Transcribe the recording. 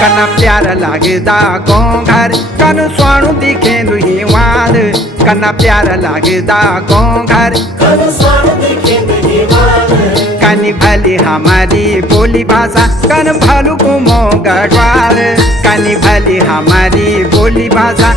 कना प्यारा लागदा गाँव घर कन स्वाणु दिखे दुहिवार कना प्यारा लागदा गाँव घर कनी भली हमारी बोली भाषा कन भालू को गढ़वाल कनी भली हमारी बोली भाषा